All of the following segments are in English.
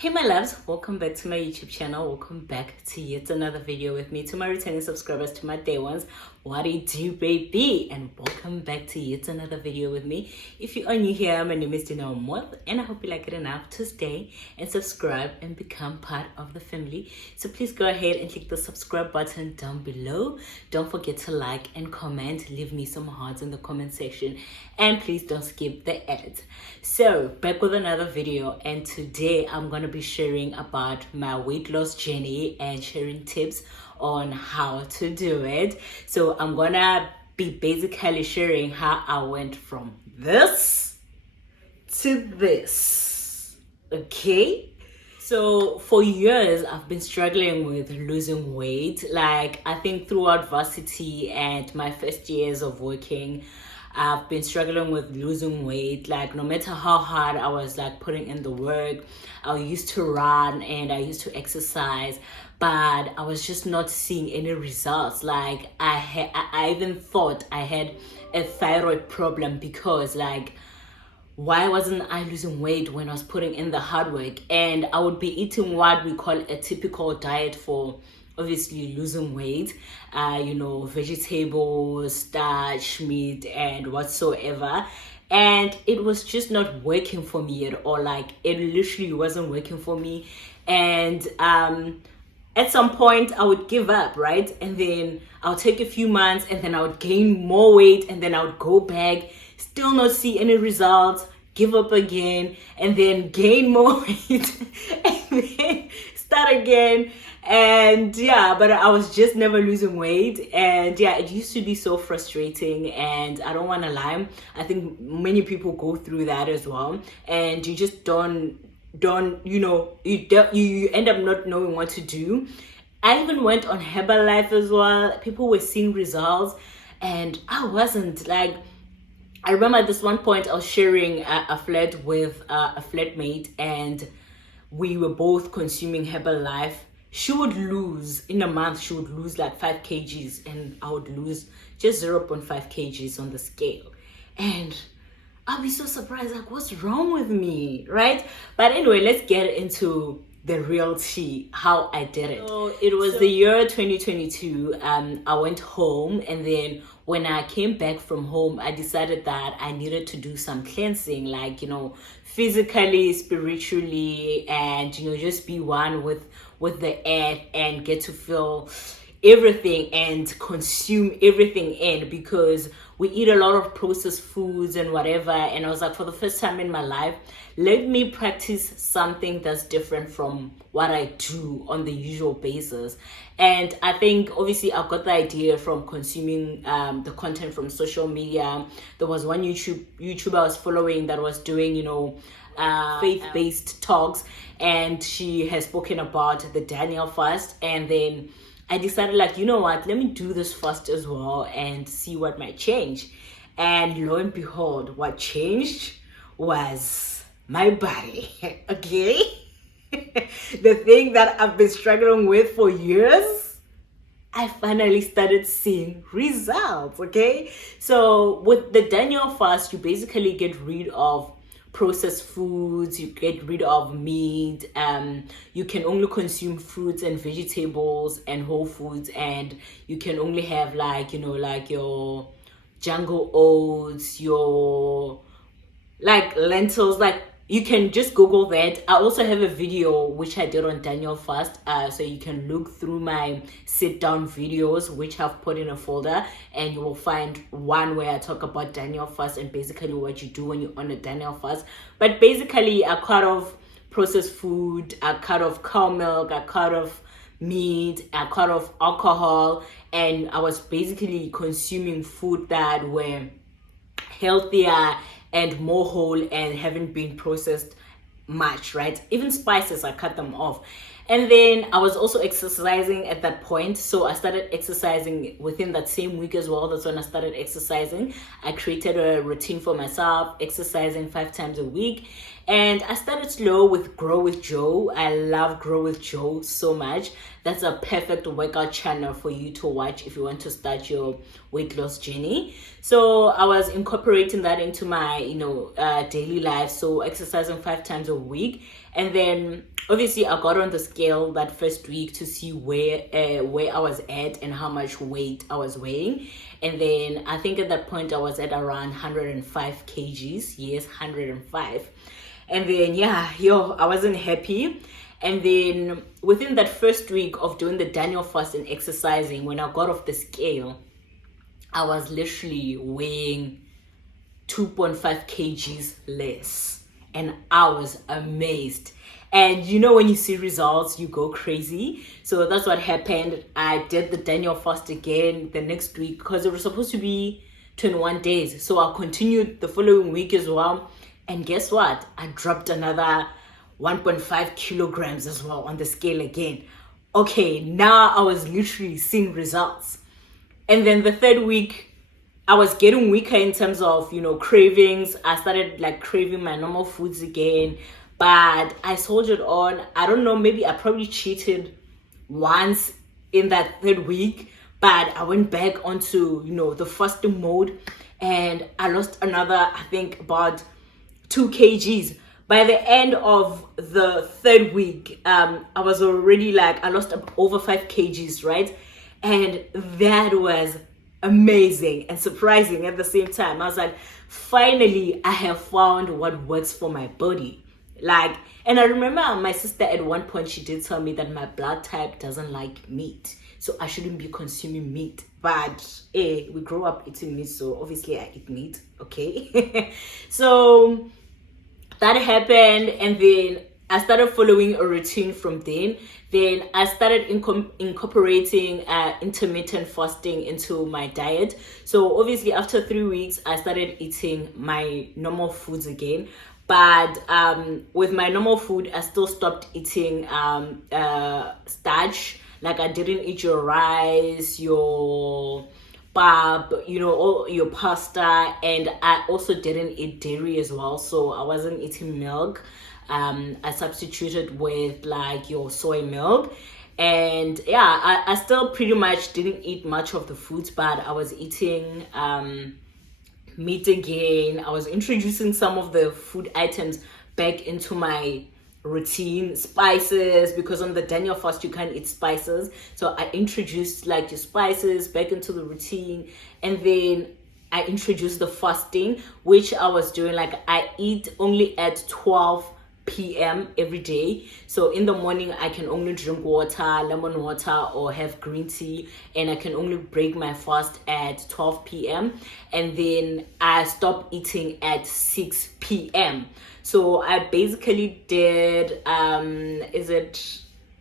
Hey my loves, welcome back to my YouTube channel. Welcome back to yet another video with me. To my returning subscribers, to my day ones, what do you do, baby? And welcome back to yet another video with me. If you are new here, my name is Dina Moth, and I hope you like it enough to stay and subscribe and become part of the family. So please go ahead and click the subscribe button down below. Don't forget to like and comment. Leave me some hearts in the comment section, and please don't skip the ads. So back with another video, and today I'm gonna be sharing about my weight loss journey and sharing tips on how to do it. So I'm gonna be basically sharing how I went from this to this. Okay, so for years I've been struggling with losing weight. Like, I think throughout varsity and my first years of working, I've been struggling with losing weight. Like, no matter how hard I was like putting in the work, I used to run and I used to exercise, but I was just not seeing any results. Like, I even thought I had a thyroid problem, because like, why wasn't I losing weight when I was putting in the hard work? And I would be eating what we call a typical diet for obviously losing weight, vegetables, starch, meat, and whatsoever. And it was just not working for me at all. Like, it literally wasn't working for me. And at some point I would give up, right? And then I'll take a few months, and then I would gain more weight, and then I would go back, still not see any results, give up again, and then gain more weight, and then start again. And yeah, but I was just never losing weight. And yeah, it used to be so frustrating, and I don't want to lie, I think many people go through that as well. And you just don't you end up not knowing what to do. I even went on Herbalife as well. People were seeing results, and I wasn't. Like, I remember at this one point I was sharing a flat with a flatmate, and we were both consuming Herbalife. She would lose, in a month, she would lose like 5 kgs, and I would lose just 0.5 kgs on the scale. And I'll be so surprised, like, what's wrong with me, right? But anyway, let's get into the real tea, how I did it. So it was the year 2022. I went home, and then when I came back from home, I decided that I needed to do some cleansing, like, physically, spiritually, and just be one with the earth, and get to feel everything and consume everything in, because we eat a lot of processed foods and whatever. And I was like, for the first time in my life, let me practice something that's different from what I do on the usual basis. And I think obviously I got the idea from consuming the content from social media. There was one YouTuber I was following that was doing faith-based talks, and she has spoken about the Daniel fast. And then I decided, like, you know what, let me do this fast as well and see what might change. And lo and behold, what changed was my body. Okay. The thing that I've been struggling with for years, I finally started seeing results. Okay, so with the Daniel fast, you basically get rid of processed foods, you get rid of meat, you can only consume fruits and vegetables and whole foods, and you can only have like your jungle oats, your like lentils. Like, you can just Google that. I also have a video which I did on Daniel fast, so you can look through my sit down videos, which I've put in a folder, and you will find one where I talk about Daniel fast and basically what you do when you're on a Daniel fast. But basically, I cut off processed food, I cut off cow milk, I cut off meat, I cut off alcohol, and I was basically consuming food that were healthier and more whole and haven't been processed much, right? Even spices, I cut them off. And then I was also exercising at that point. So I started exercising within that same week as well. That's when I started exercising. I created a routine for myself, exercising 5 times a week. And I started slow with Grow with Joe. I love Grow with Joe so much. That's a perfect workout channel for you to watch if you want to start your weight loss journey. So I was incorporating that into my, daily life. So exercising 5 times a week. And then obviously I got on the scale that first week to see where I was at and how much weight I was weighing. And then I think at that point I was at around 105 kgs. Yes, 105. And then I wasn't happy. And then within that first week of doing the Daniel fast and exercising, when I got off the scale, I was literally weighing 2.5 kgs less. And I was amazed. And when you see results, you go crazy. So that's what happened. I did the Daniel fast again the next week because it was supposed to be 21 days. So I continued the following week as well. And guess what? I dropped another 1.5 kilograms as well on the scale again. Okay, now I was literally seeing results. And then the third week, I was getting weaker in terms of, cravings. I started craving my normal foods again, but I soldiered on. I don't know, maybe I probably cheated once in that third week, but I went back onto, the fasting mode, and I lost another, I think about 2 kgs. By the end of the third week, I was already I lost over 5 kgs, right? And that was amazing and surprising at the same time. I was like, finally, I have found what works for my body. And I remember my sister at one point, she did tell me that my blood type doesn't like meat. So I shouldn't be consuming meat. But we grew up eating meat, so obviously I eat meat, okay? So that happened, and then I started following a routine from then. Then I started incorporating intermittent fasting into my diet. So obviously after 3 weeks, I started eating my normal foods again. But with my normal food, I still stopped eating starch. I didn't eat your rice, your pap, all your pasta, and I also didn't eat dairy as well. So I wasn't eating milk. I substituted with your soy milk, and I still pretty much didn't eat much of the foods, but I was eating meat again. I was introducing some of the food items back into my routine. Spices, because on the Daniel fast you can't eat spices, so I introduced your spices back into the routine. And then I introduced the fasting, which I was doing I eat only at 12 p.m. every day. So in the morning I can only drink water, lemon water, or have green tea, and I can only break my fast at 12 p.m. and then I stop eating at 6 p.m. So I basically did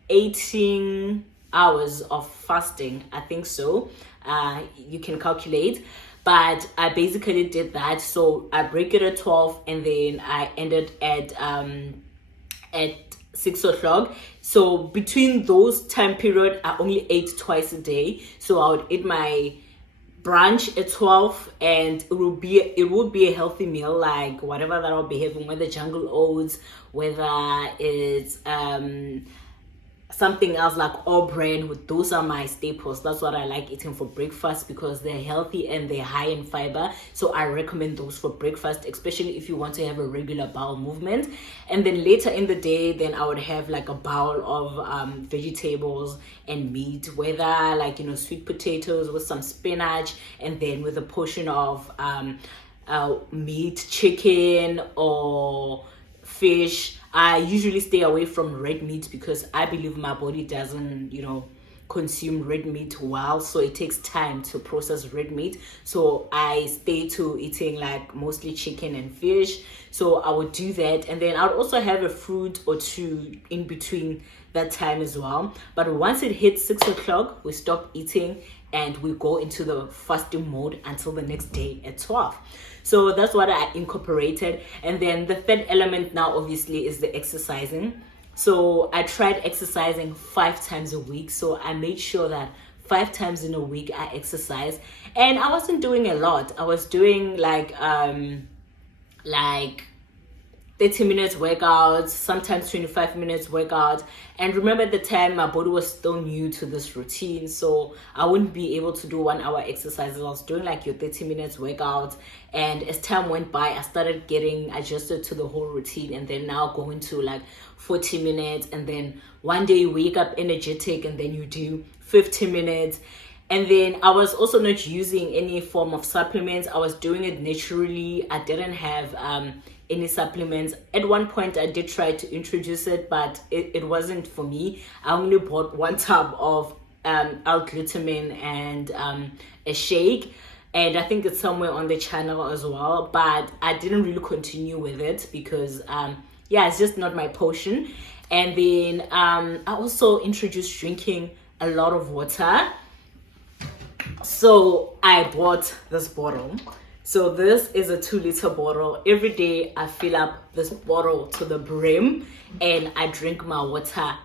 18 hours of fasting, I think so. You can calculate. But I basically did that. So I break it at 12, and then I ended at 6 o'clock. So between those time period, I only ate twice a day. So I would eat my brunch at 12, and it would be a healthy meal, whatever that I'll be having, whether jungle oats, whether it's something else all bran. Those are my staples. That's what I like eating for breakfast because they're healthy and they're high in fiber. So I recommend those for breakfast, especially if you want to have a regular bowel movement. And then later in the day, then I would have a bowl of vegetables and meat, whether sweet potatoes with some spinach, and then with a portion of meat, chicken, or fish. I usually stay away from red meat because I believe my body doesn't, consume red meat well, so it takes time to process red meat. So I stay to eating mostly chicken and fish. So I would do that, and then I would also have a fruit or two in between that time as well. But once it hits 6 o'clock, we stop eating and we go into the fasting mode until the next day at 12. So that's what I incorporated. And then the third element now obviously is the exercising. So I tried exercising 5 times a week. So I made sure that 5 times in a week I exercise, and I wasn't doing a lot. I was doing like 30 minutes workouts, sometimes 25 minutes workout. And remember, at the time my body was still new to this routine, so I wouldn't be able to do 1 hour exercises. I was doing like your 30 minutes workout, and as time went by I started getting adjusted to the whole routine, and then now going to like 40 minutes, and then one day you wake up energetic and then you do 50 minutes. And then I was also not using any form of supplements. I was doing it naturally. I didn't have any supplements. At one point I did try to introduce it, but it wasn't for me. I only bought 1 tub of L-glutamine and a shake, and I think it's somewhere on the channel as well, but I didn't really continue with it because it's just not my potion. And then I also introduced drinking a lot of water. So I bought this bottle. So this is a 2-liter bottle. Every day I fill up this bottle to the brim, and I drink my water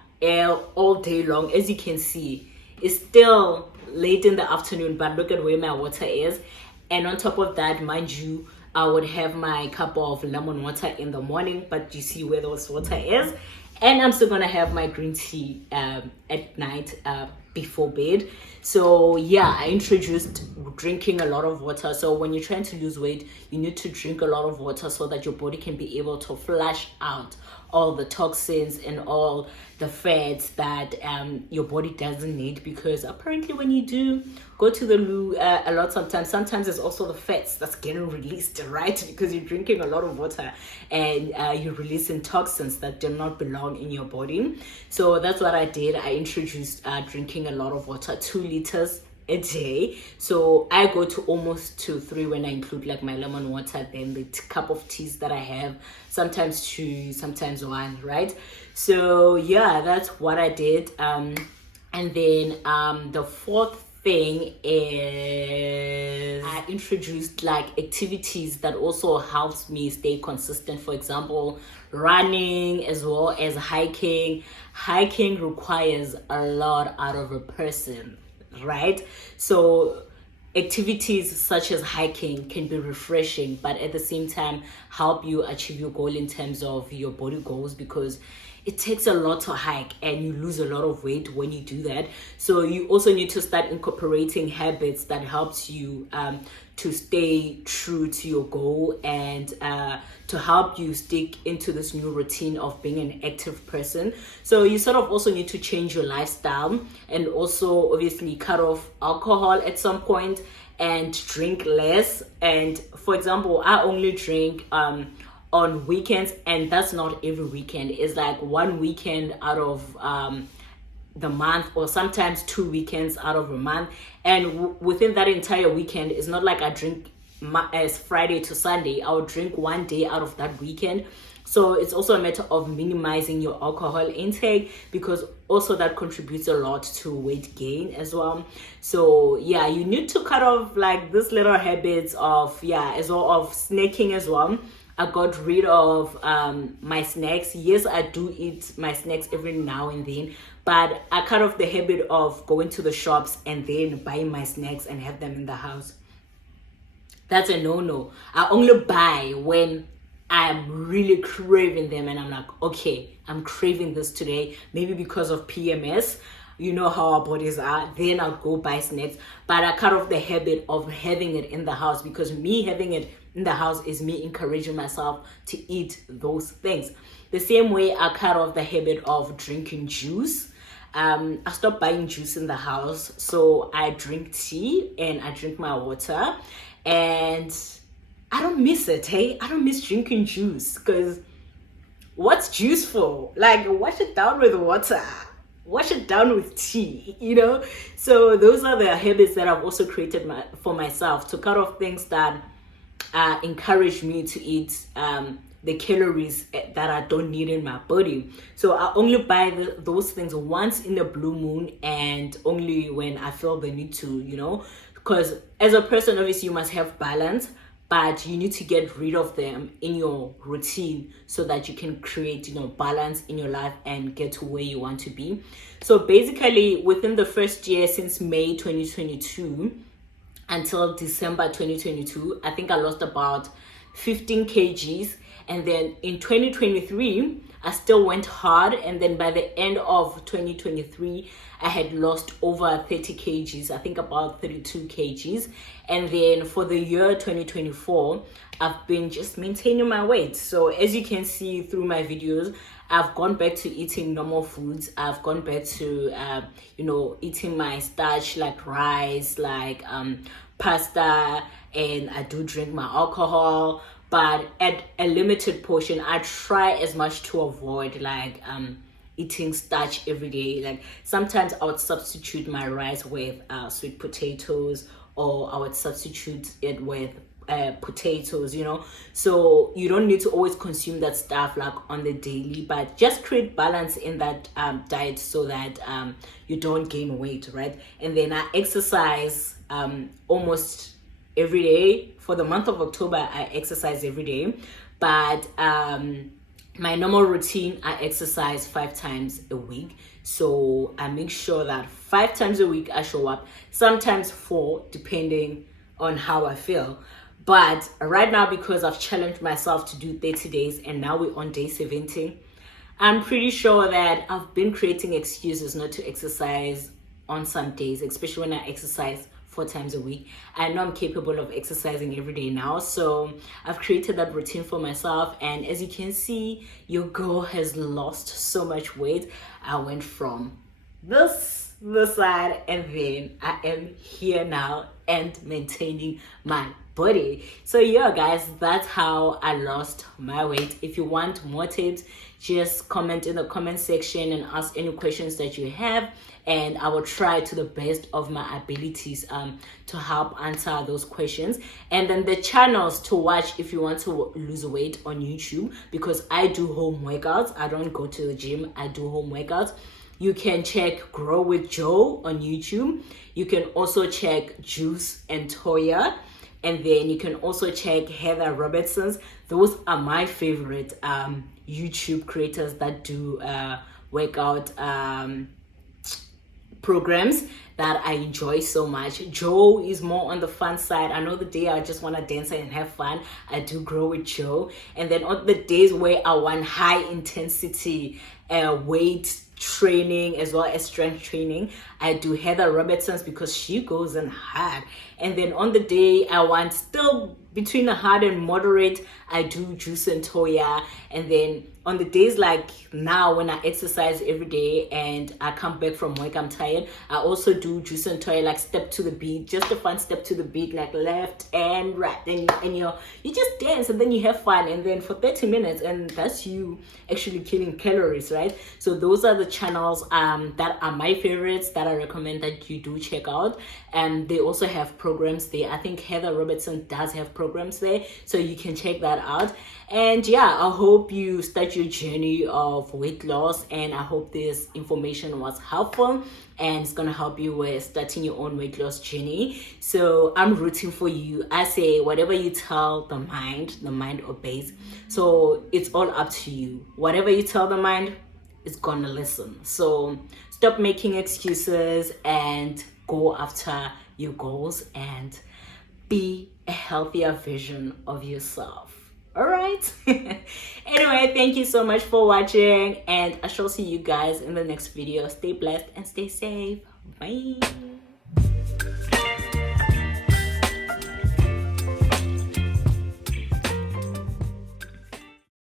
all day long. As you can see, it's still late in the afternoon, but look at where my water is. And on top of that, mind you, I would have my cup of lemon water in the morning, but you see where this water is. And I'm still gonna have my green tea at night before bed. So yeah, I introduced drinking a lot of water. So when you're trying to lose weight, you need to drink a lot of water so that your body can be able to flush out all the toxins and all the fats that your body doesn't need. Because apparently when you do go to the loo a lot, sometimes it's also the fats that's getting released, right? Because you're drinking a lot of water and you're releasing toxins that do not belong in your body. So that's what I did. I introduced drinking a lot of water, 2 liters a day. So I go to almost to 3 when I include like my lemon water, then the cup of teas that I have, sometimes 2, sometimes 1, right? So yeah, that's what I did. And then the 4th thing is I introduced like activities that also helps me stay consistent. For example, running as well as hiking. Hiking requires a lot out of a person, right? So activities such as hiking can be refreshing, but at the same time help you achieve your goal in terms of your body goals, because it takes a lot to hike and you lose a lot of weight when you do that. So you also need to start incorporating habits that helps you to stay true to your goal and to help you stick into this new routine of being an active person. So you sort of also need to change your lifestyle and also obviously cut off alcohol at some point and drink less. And for example, I only drink on weekends, and that's not every weekend. It's like 1 weekend out of the month, or sometimes 2 weekends out of a month. And within that entire weekend, it's not like I drink as Friday to Sunday. I would drink 1 day out of that weekend. So it's also a matter of minimizing your alcohol intake, because also that contributes a lot to weight gain as well. So yeah, you need to cut off like this little habits of as well of snacking as well. I got rid of my snacks. Yes, I do eat my snacks every now and then, but I cut off the habit of going to the shops and then buying my snacks and have them in the house. That's a no-no. I only buy when I'm really craving them and I'm like, okay, I'm craving this today, maybe because of PMS. You know how our bodies are. Then I'll go buy snacks. But I cut off the habit of having it in the house, because me having it in the house is me encouraging myself to eat those things. The same way I cut off the habit of drinking juice. I stopped buying juice in the house. So I drink tea and I drink my water. And I don't miss it, hey? I don't miss drinking juice, because what's juice for? Like, wash it down with water. Wash it down with tea, you know? So those are the habits that I've also created for myself, to cut off things that encourage me to eat the calories that I don't need in my body. So I only buy those things once in a blue moon, and only when I feel the need to, you know? Because as a person, obviously you must have balance, but you need to get rid of them in your routine so that you can create, balance in your life and get to where you want to be. So basically, within the first year, since May 2022 until December 2022, I think I lost about 15 kgs. And then in 2023, I still went hard. And then by the end of 2023, I had lost over 30 kgs, I think about 32 kgs. And then for the year 2024, I've been just maintaining my weight. So as you can see through my videos, I've gone back to eating normal foods. I've gone back to, eating my starch like rice, like pasta, and I do drink my alcohol, but at a limited portion. I try as much to avoid like eating starch every day. Like sometimes I would substitute my rice with sweet potatoes, or I would substitute it with potatoes, so you don't need to always consume that stuff like on the daily, but just create balance in that diet so that you don't gain weight, right? And then I exercise almost every day. For the month of October, I exercise every day, but my normal routine, I exercise 5 times a week. So I make sure that 5 times a week I show up, sometimes 4 depending on how I feel. But right now, because I've challenged myself to do 30 days and now we're on day 70, I'm pretty sure that I've been creating excuses not to exercise on some days, especially when I exercise 4 times a week. I know I'm capable of exercising every day now, so I've created that routine for myself. And as you can see, your girl has lost so much weight. I went from this side, and then I am here now and maintaining my body. So yeah, guys, that's how I lost my weight. If you want more tips, just comment in the comment section and ask any questions that you have, and I will try to the best of my abilities to help answer those questions. And then the channels to watch if you want to lose weight on YouTube, because I do home workouts. I don't go to the gym, I do home workouts. You can check Grow with Joe on YouTube. You can also check Juice and Toya. And then you can also check Heather Robertson's. Those are my favorite YouTube creators that do workout programs that I enjoy so much. Joe is more on the fun side. I know the day I just want to dance and have fun, I do Grow with Joe. And then on the days where I want high intensity weight training as well as strength training, I do Heather Robertson's because she goes in hard. And then on the day I want still between a hard and moderate, I do Juice and Toya. And then on the days like now when I exercise every day and I come back from work, I'm tired, I also do Juice and Toya, like step to the beat, just a fun step to the beat, like left and right. And you just dance and then you have fun, and then for 30 minutes, and that's you actually killing calories, right? So those are the channels that are my favorites that I recommend that you do check out. And they also have programs there. I think Heather Robertson does have programs there, so you can check that out. And yeah, I hope you start your journey of weight loss, and I hope this information was helpful and it's gonna help you with starting your own weight loss journey. So I'm rooting for you. I say whatever you tell the mind obeys. So it's all up to you. Whatever you tell the mind, it's gonna listen. So stop making excuses and go after your goals and be a healthier version of yourself. All right. Anyway, thank you so much for watching, and I shall see you guys in the next video. Stay blessed and stay safe. Bye.